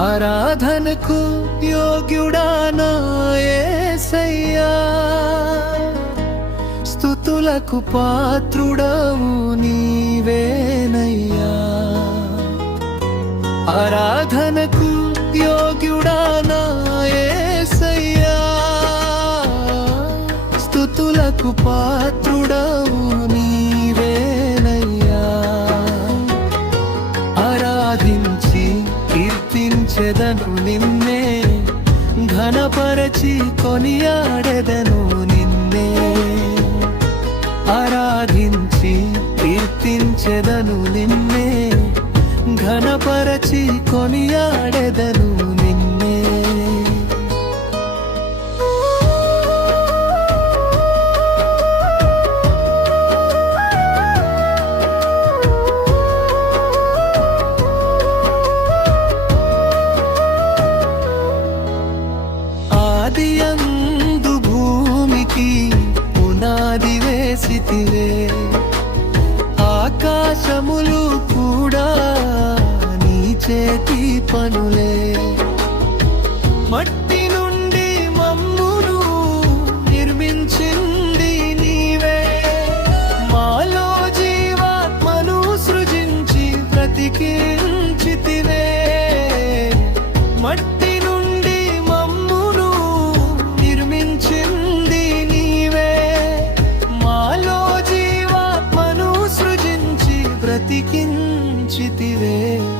ఆరాధనకు యోగ్యుడానాయ్యా స్థుతులకు పాత్రుడవు నీవేనయ్యా. ఆరాధనకు యోగ్యుడానాయ్యా స్థుతులకు పాత్రుడవు కీర్తించెదను నిన్నే ఘనపరచి కొనియాడెదను నిన్నే. ఆరాధించి కీర్తించెదను నిన్నే ఘనపరచి కొనియాడెదను పునాది ఆకాశములు కూడా నీ చేతి పనులే.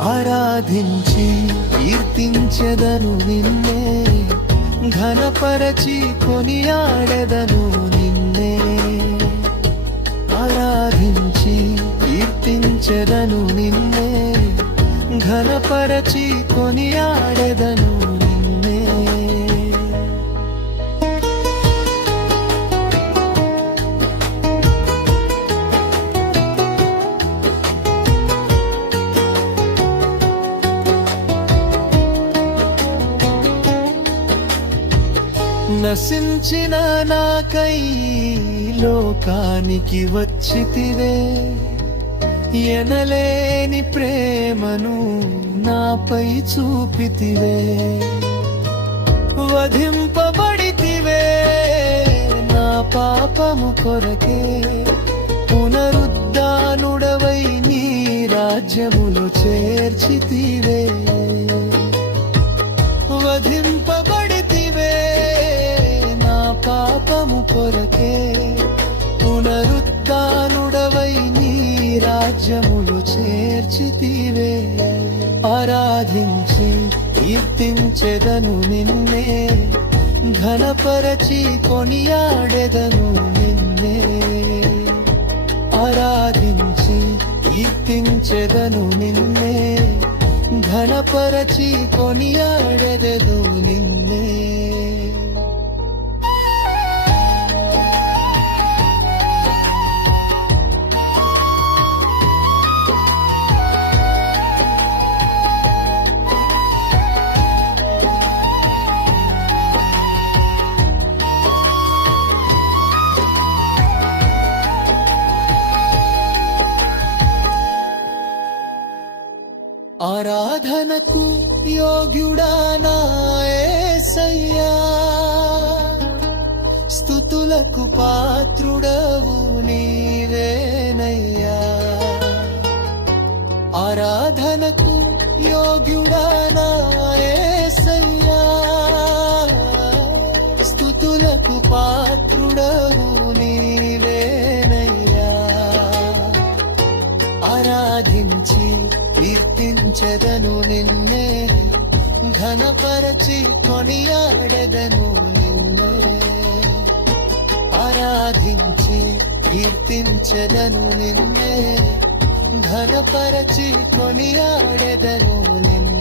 ఆరాధించి కీర్తించెదను నిన్నే. ఘనపరచి కొనియాడెదను నిన్నే. ఆరాధించి కీర్తించెదను నిన్నే. ఘనపరచి కొనియాడెదను నశించిన నాకై లోకానికి వచ్చితివే. ఎనలేని ప్రేమను నాపై చూపితివే. వధింపబడితివే నా పాపము కొరకే. పునరుద్ధానుడవై నీ రాజ్యములో చేర్చితివే. రాజ్యములు చేర్చితివే. ఆరాధించి కీర్తించెదను నిన్నే. ఘనపరచి కొనియాడెదను నిన్నే. ఆరాధించి కీర్తించెదను నిన్నే. ఘనపరచి కొనియాడెదను నిన్నే. ఆరాధనకు యోగ్యుడా నా స్థుతులకు పాత్రుడవు నీవేనయ్యా. ఆరాధనకు యోగ్యుడా నా స్థుతులకు పాత్రుడవు నీవేనయ్యా. ఆరాధించి కీర్తించదను నిన్నే. ఘనపరచి కొనియాడెదను నిన్నే ఆరాధించి కీర్తించెదను నిన్నే. ఘనపరచి కొనియాడెదను నిన్నే.